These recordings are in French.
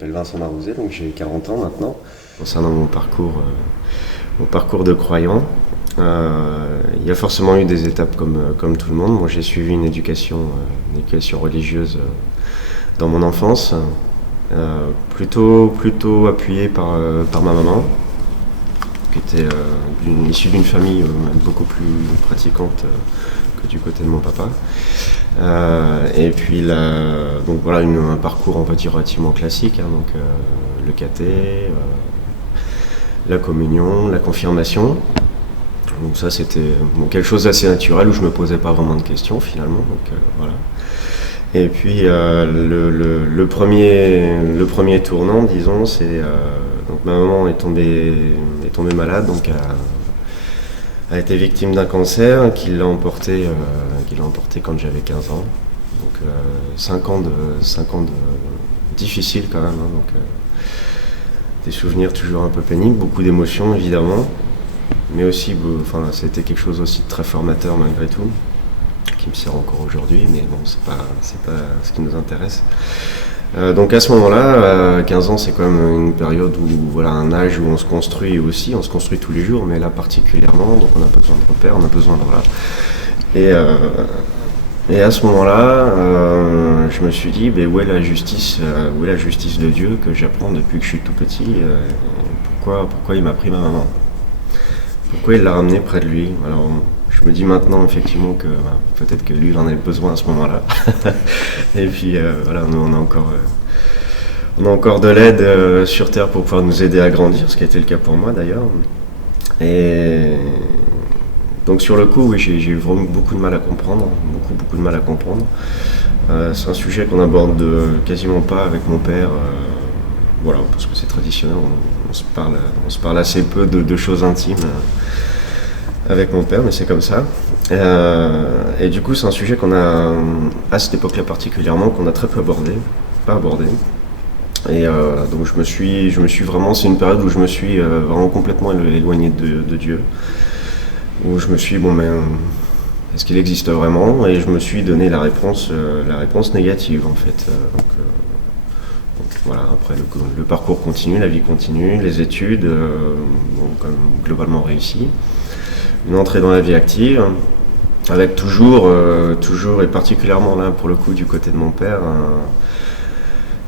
m'appelle Vincent Marouzet, donc j'ai 40 ans maintenant. Concernant mon parcours de croyant, il y a forcément eu des étapes comme tout le monde. Moi, j'ai suivi une éducation religieuse dans mon enfance, plutôt appuyée par ma maman, qui était issue d'une famille beaucoup plus pratiquante que du côté de mon papa. Et puis donc voilà, un parcours, on va dire, relativement classique, hein, donc le caté, la communion, la confirmation. Donc ça, c'était quelque chose d'assez naturel où je me posais pas vraiment de questions finalement. Donc voilà. Et puis le premier tournant, disons, c'est donc ma maman est tombée malade, donc a été victime d'un cancer qui l'a emporté quand j'avais 15 ans. Donc 5 ans de difficiles quand même, hein, donc des souvenirs toujours un peu pénibles, beaucoup d'émotions évidemment, mais aussi c'était quelque chose aussi de très formateur malgré tout, qui me sert encore aujourd'hui, mais bon, c'est pas ce qui nous intéresse. Donc à ce moment-là, 15 ans, c'est quand même une période où, voilà, un âge où on se construit aussi, on se construit tous les jours, mais là particulièrement, donc on a besoin de repères, on a besoin de voilà. Et à ce moment-là, je me suis dit, où est la justice de Dieu que j'apprends depuis que je suis tout petit, pourquoi il m'a pris ma maman? Pourquoi il l'a ramenée près de lui? Alors, je me dis maintenant effectivement que peut-être que lui il en avait besoin à ce moment-là. Et puis voilà, nous on a encore de l'aide sur Terre pour pouvoir nous aider à grandir, ce qui a été le cas pour moi d'ailleurs. Et donc sur le coup, oui, j'ai eu vraiment beaucoup de mal à comprendre, beaucoup de mal à comprendre. C'est un sujet qu'on aborde quasiment pas avec mon père. Voilà, parce que c'est traditionnel, on se parle assez peu de choses intimes avec mon père, mais c'est comme ça. Et du coup, c'est un sujet qu'on a, à cette époque-là particulièrement, qu'on a très peu pas abordé. Et donc je me suis vraiment, c'est une période où je me suis vraiment complètement éloigné de Dieu, où je me suis dit, est-ce qu'il existe vraiment? Et je me suis donné la réponse négative en fait. Donc voilà, après le parcours continue, la vie continue, les études ont quand même globalement réussi. Une entrée dans la vie active, avec toujours et particulièrement là pour le coup du côté de mon père,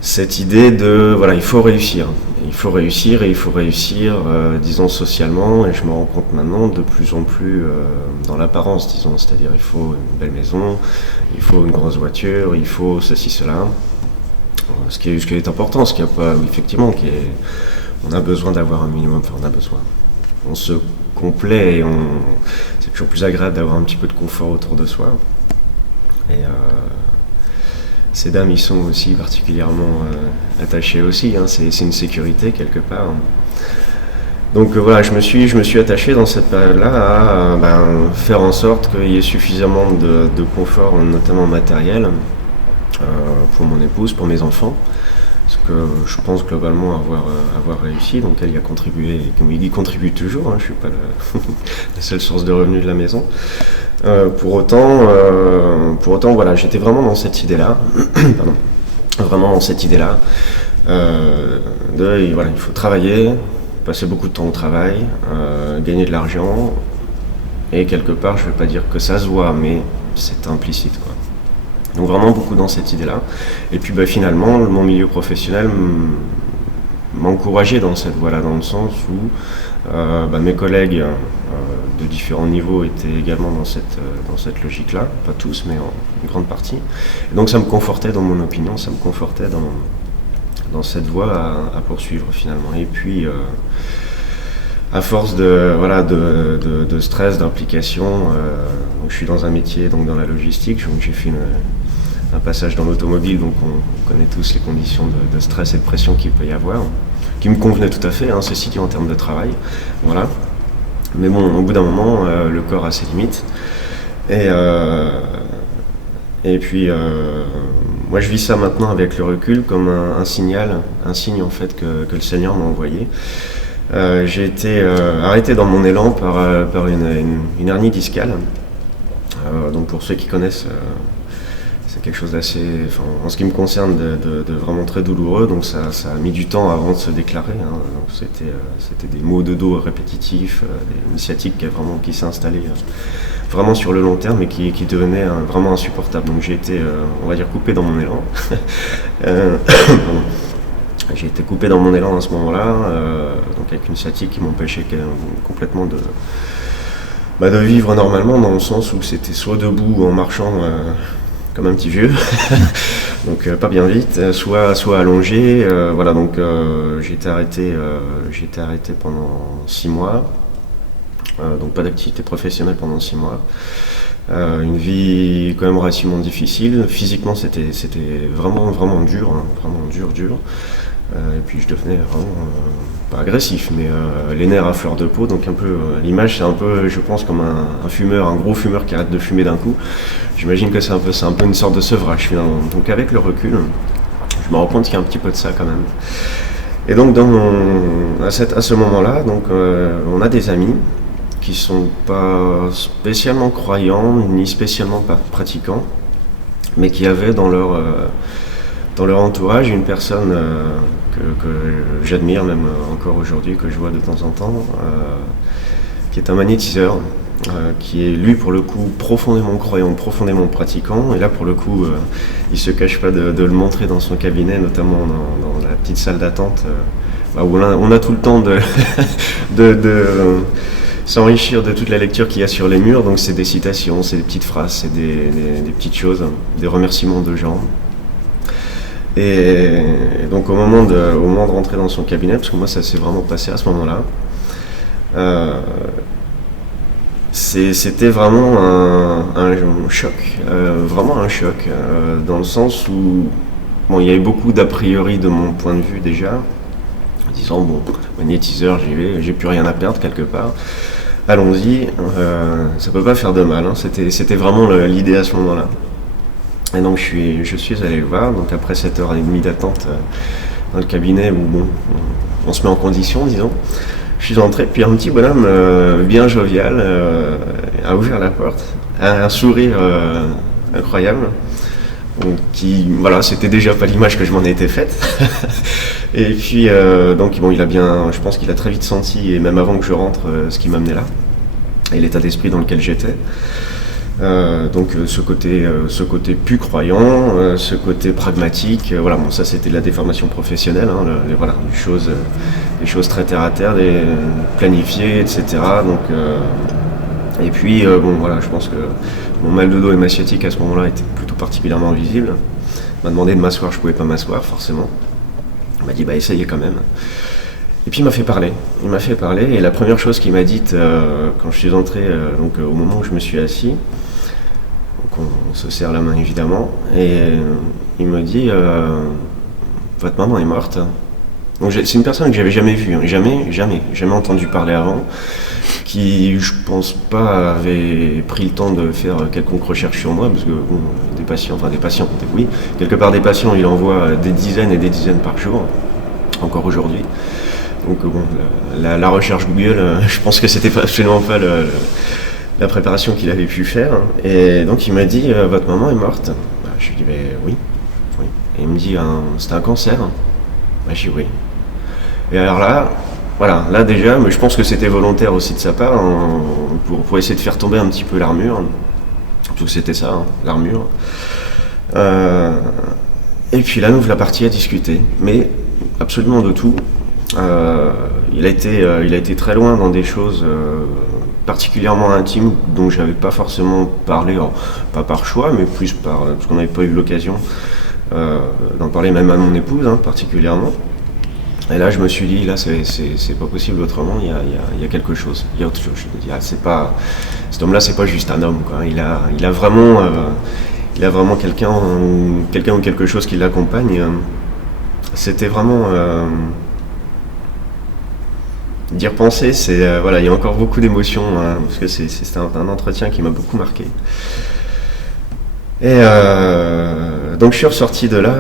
cette idée de voilà, il faut réussir, disons socialement, et je me rends compte maintenant de plus en plus dans l'apparence, disons, c'est-à-dire il faut une belle maison, il faut une grosse voiture, il faut ceci, cela. Ce qui est important, ce qui a pas, effectivement, on a besoin d'avoir un minimum, on se complaît et c'est toujours plus agréable d'avoir un petit peu de confort autour de soi. Et ces dames y sont aussi particulièrement attachées aussi, hein, c'est une sécurité quelque part. Donc voilà, je me suis attaché dans cette période-là à faire en sorte qu'il y ait suffisamment de confort, notamment matériel, pour mon épouse, pour mes enfants, ce que je pense globalement avoir réussi, donc elle y a contribué, et il y contribue toujours, hein, je ne suis pas la seule source de revenus de la maison. Pour autant, voilà, j'étais vraiment dans cette idée-là, voilà, il faut travailler, passer beaucoup de temps au travail, gagner de l'argent, et quelque part, je ne vais pas dire que ça se voit, mais c'est implicite, quoi. Donc vraiment beaucoup dans cette idée-là. Et puis finalement, mon milieu professionnel m'a encouragé dans cette voie-là, dans le sens où mes collègues de différents niveaux étaient également dans cette logique-là, pas tous, mais en une grande partie. Et donc ça me confortait dans mon opinion, ça me confortait dans cette voie à poursuivre finalement. Et puis à force de stress, d'implication, je suis dans un métier, donc dans la logistique, donc j'ai fait un passage dans l'automobile, donc on connaît tous les conditions de stress et de pression qu'il peut y avoir, qui me convenaient tout à fait, hein, ceci dit en termes de travail, voilà. Mais bon, au bout d'un moment, le corps a ses limites, et puis moi je vis ça maintenant avec le recul comme un signe en fait que le Seigneur m'a envoyé. J'ai été arrêté dans mon élan par une hernie discale. Donc pour ceux qui connaissent, c'est quelque chose d'assez, enfin, en ce qui me concerne, de vraiment très douloureux. Donc ça a mis du temps avant de se déclarer. Hein. Donc c'était des maux de dos répétitifs, une sciatique qui s'est installée vraiment sur le long terme et qui devenait vraiment insupportable. Donc j'ai été, on va dire, coupé dans mon élan. J'ai été coupé dans mon élan à ce moment-là, donc avec une sciatique qui m'empêchait complètement de vivre normalement, dans le sens où c'était soit debout ou en marchant comme un petit vieux, donc pas bien vite, soit allongé. Voilà, donc j'ai été arrêté pendant 6 mois, donc pas d'activité professionnelle pendant 6 mois. Une vie quand même relativement difficile. Physiquement, c'était vraiment dur, hein, vraiment dur. Et puis je devenais vraiment, pas agressif, mais les nerfs à fleur de peau. Donc un peu, l'image c'est un peu, je pense, comme un fumeur, un gros fumeur qui arrête de fumer d'un coup. J'imagine que c'est un peu une sorte de sevrage finalement. Donc avec le recul, je me rends compte qu'il y a un petit peu de ça quand même. Et donc à ce moment-là, donc on a des amis qui sont pas spécialement croyants ni spécialement pas pratiquants, mais qui avaient dans leur entourage une personne que j'admire même encore aujourd'hui, que je vois de temps en temps, qui est un magnétiseur, qui est lui pour le coup profondément croyant, profondément pratiquant, et là pour le coup il se cache pas de le montrer dans son cabinet, notamment dans la petite salle d'attente où on a tout le temps de s'enrichir de toute la lecture qu'il y a sur les murs. Donc c'est des citations, c'est des petites phrases, c'est des petites choses, des remerciements de gens. Et donc au moment de rentrer dans son cabinet, parce que moi ça s'est vraiment passé à ce moment-là, c'était vraiment un choc, vraiment un choc, dans le sens où il y avait beaucoup d'a priori de mon point de vue déjà, en disant magnétiseur, j'y vais, j'ai plus rien à perdre quelque part, allons-y, ça peut pas faire de mal, hein. C'était vraiment l'idée à ce moment-là. Et donc je suis allé le voir, donc après 7h30 d'attente dans le cabinet où on se met en condition, disons. Je suis entré, puis un petit bonhomme bien jovial a ouvert la porte, un sourire incroyable, c'était déjà pas l'image que je m'en étais faite. Et puis donc je pense qu'il a très vite senti, et même avant que je rentre, ce qui m'amenait là, et l'état d'esprit dans lequel j'étais. Donc ce côté plus croyant, ce côté pragmatique, ça c'était de la déformation professionnelle, hein, des choses très terre à terre, planifiées, etc. Donc, et puis je pense que mon mal de dos et ma sciatique à ce moment-là étaient plutôt particulièrement visibles. Il m'a demandé de m'asseoir, je pouvais pas m'asseoir forcément. Il m'a dit essayez quand même. Et puis il m'a fait parler, et la première chose qu'il m'a dite quand je suis entré, au moment où je me suis assis, donc on se serre la main évidemment, et il me dit votre maman est morte. Donc c'est une personne que j'avais jamais vue, hein, jamais entendu parler avant, qui je pense pas avait pris le temps de faire quelconque recherche sur moi, parce que des patients, oui, quelque part des patients il en voit des dizaines et des dizaines par jour, encore aujourd'hui. Donc la recherche Google, je pense que c'était absolument pas la préparation qu'il avait pu faire. Et donc il m'a dit votre maman est morte. Je lui ai dit oui. Et il me dit c'était un cancer. Je lui ai dit oui. Et alors là déjà, mais je pense que c'était volontaire aussi de sa part, pour essayer de faire tomber un petit peu l'armure. Parce que c'était ça, hein, l'armure. Et puis là, nous la partie à discuter, mais absolument de tout. Il a été très loin dans des choses particulièrement intimes dont je n'avais pas forcément parlé, pas par choix, mais plus parce qu'on n'avait pas eu l'occasion d'en parler, même à mon épouse, hein, particulièrement. Et là je me suis dit, là c'est pas possible autrement, il y a quelque chose, il y a autre chose. Je me dis, cet homme là c'est pas juste un homme, quoi. Il a vraiment quelqu'un ou quelque chose qui l'accompagne. C'était vraiment d'y repenser, il y a encore beaucoup d'émotions, hein, parce que c'est un entretien qui m'a beaucoup marqué. Et donc je suis ressorti de là.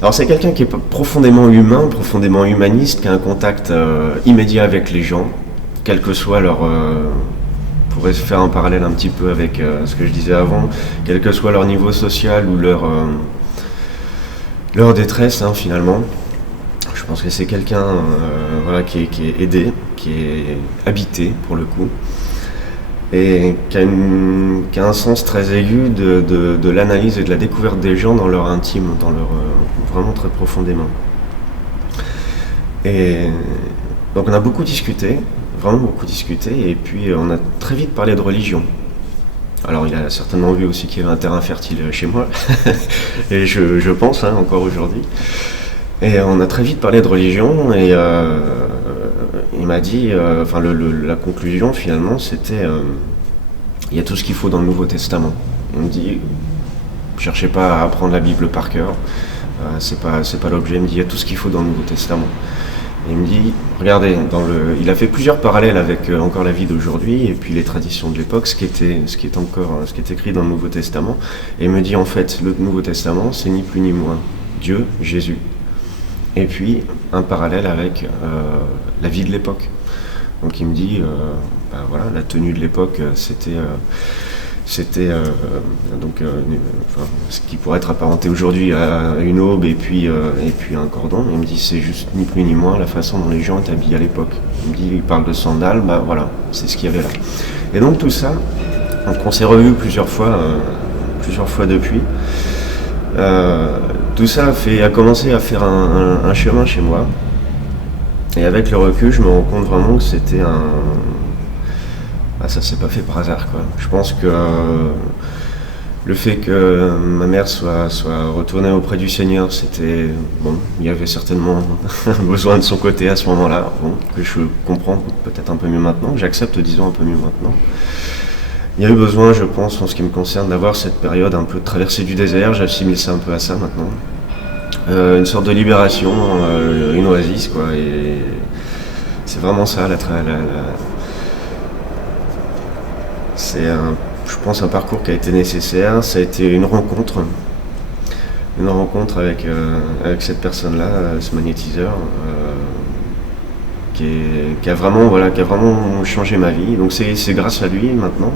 Alors c'est quelqu'un qui est profondément humain, profondément humaniste, qui a un contact immédiat avec les gens, quel que soit leur, pourrait se faire un parallèle un petit peu avec ce que je disais avant, quel que soit leur niveau social ou leur détresse, hein, finalement. Je pense que c'est quelqu'un qui est aidé, qui est habité pour le coup, et qui a un sens très aigu de l'analyse et de la découverte des gens dans leur intime, vraiment très profondément. Et donc on a beaucoup discuté, vraiment beaucoup discuté, et puis on a très vite parlé de religion. Alors il a certainement vu aussi qu'il y avait un terrain fertile chez moi, et je pense, hein, encore aujourd'hui. Et on a très vite parlé de religion, et il m'a dit, la conclusion finalement c'était, il y a tout ce qu'il faut dans le Nouveau Testament. Il me dit, cherchez pas à apprendre la Bible par cœur, c'est pas l'objet. Il me dit, il y a tout ce qu'il faut dans le Nouveau Testament. Et il me dit, regardez, il a fait plusieurs parallèles avec encore la vie d'aujourd'hui et puis les traditions de l'époque, ce qui est écrit dans le Nouveau Testament. Et il me dit, en fait, le Nouveau Testament, c'est ni plus ni moins Dieu, Jésus. Et puis un parallèle avec la vie de l'époque. Donc il me dit, la tenue de l'époque, c'était ce qui pourrait être apparenté aujourd'hui à une aube et puis un cordon. Il me dit, c'est juste ni plus ni moins la façon dont les gens étaient habillés à l'époque. Il me dit, il parle de sandales, c'est ce qu'il y avait là. Et donc tout ça, on s'est revu plusieurs fois depuis. Tout ça a commencé à faire un chemin chez moi. Et avec le recul, je me rends compte vraiment que c'était ça s'est pas fait par hasard, quoi. Je pense que le fait que ma mère soit retournée auprès du Seigneur, c'était bon. Il y avait certainement besoin de son côté à ce moment-là, que je comprends peut-être un peu mieux maintenant, que j'accepte, disons, un peu mieux maintenant. Il y a eu besoin, je pense, en ce qui me concerne, d'avoir cette période un peu de traversée du désert. J'assimile ça un peu à ça maintenant. Une sorte de libération, une oasis, quoi. Et c'est vraiment ça, c'est je pense, un parcours qui a été nécessaire. Ça a été une rencontre avec cette personne-là, ce magnétiseur, qui a vraiment changé ma vie. Donc c'est grâce à lui maintenant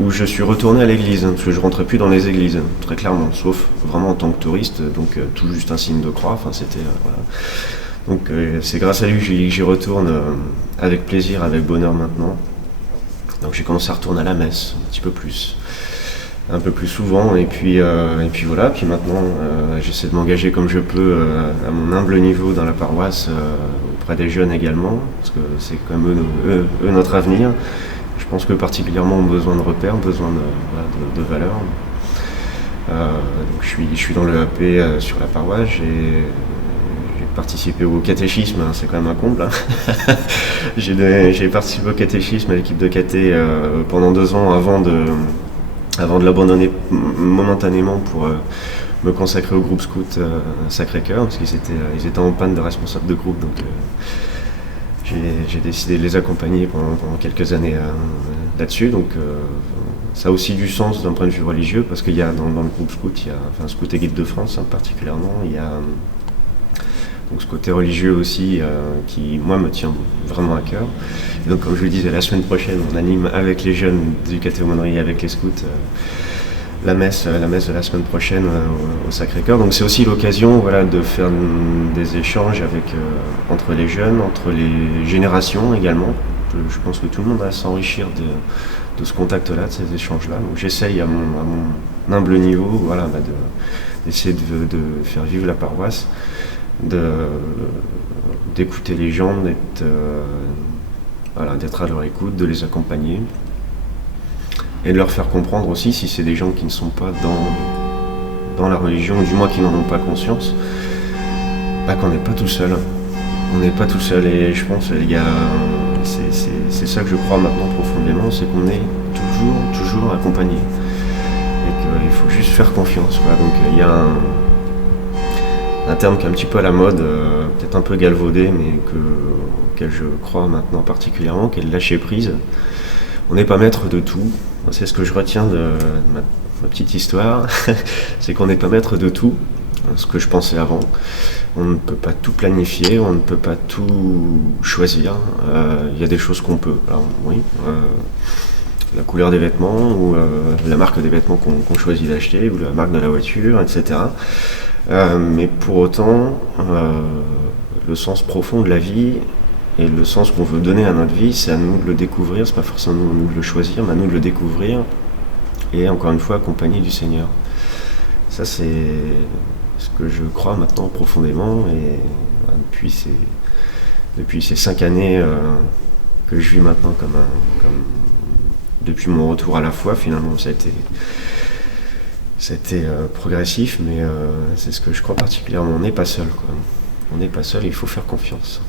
où je suis retourné à l'église, parce que je rentrais plus dans les églises, très clairement, sauf vraiment en tant que touriste, donc tout juste un signe de croix. Enfin, c'était voilà. Donc c'est grâce à lui que j'y retourne avec plaisir, avec bonheur maintenant. Donc j'ai commencé à retourner à la messe un peu plus souvent, et puis voilà. Puis maintenant, j'essaie de m'engager comme je peux à mon humble niveau dans la paroisse, auprès des jeunes également, parce que c'est quand même eux notre avenir. Je pense que particulièrement ont besoin de repères, besoin de valeurs. Donc je suis dans le AP sur la paroisse. J'ai participé au catéchisme, hein, c'est quand même un comble. Hein. J'ai participé au catéchisme à l'équipe de caté pendant 2 ans avant de l'abandonner momentanément pour me consacrer au groupe scout Sacré-Cœur, parce qu'ils étaient en panne de responsable de groupe. Donc j'ai décidé de les accompagner pendant quelques années là-dessus. Donc ça a aussi du sens d'un point de vue religieux, parce qu'il y a dans le groupe scout, Scout et Guide de France, hein, particulièrement, il y a donc ce côté religieux aussi qui, moi, me tient vraiment à cœur. Et donc, comme je le disais, la semaine prochaine, on anime avec les jeunes du catéchuménat, avec les scouts, la messe de la semaine prochaine au Sacré-Cœur. Donc c'est aussi l'occasion, de faire des échanges entre les jeunes, entre les générations également. Je pense que tout le monde va s'enrichir de ce contact-là, de ces échanges-là. Donc j'essaye à mon humble niveau, d'essayer de faire vivre la paroisse, d'écouter les gens, d'être à leur écoute, de les accompagner et de leur faire comprendre aussi, si c'est des gens qui ne sont pas dans la religion, ou du moins qui n'en ont pas conscience, qu'on n'est pas tout seul. On n'est pas tout seul, et je pense c'est ça que je crois maintenant profondément, c'est qu'on est toujours accompagné et qu'il faut juste faire confiance, quoi. Donc il y a un terme qui est un petit peu à la mode, peut-être un peu galvaudé, mais auquel je crois maintenant particulièrement, qui est le lâcher prise. On n'est pas maître de tout. C'est ce que je retiens de ma petite histoire, c'est qu'on n'est pas maître de tout, ce que je pensais avant. On ne peut pas tout planifier, on ne peut pas tout choisir. Il y a des choses qu'on peut, alors oui. la couleur des vêtements, ou la marque des vêtements qu'on choisit d'acheter, ou la marque de la voiture, etc. Mais pour autant, le sens profond de la vie et le sens qu'on veut donner à notre vie, c'est à nous de le découvrir, c'est pas forcément à nous de le choisir, mais à nous de le découvrir, et encore une fois accompagné du Seigneur. Ça, c'est ce que je crois maintenant profondément, et voilà, depuis ces 5 années que je vis maintenant comme depuis mon retour à la foi, finalement, ça a été progressif, mais c'est ce que je crois particulièrement. On n'est pas seul, quoi. On n'est pas seul, il faut faire confiance.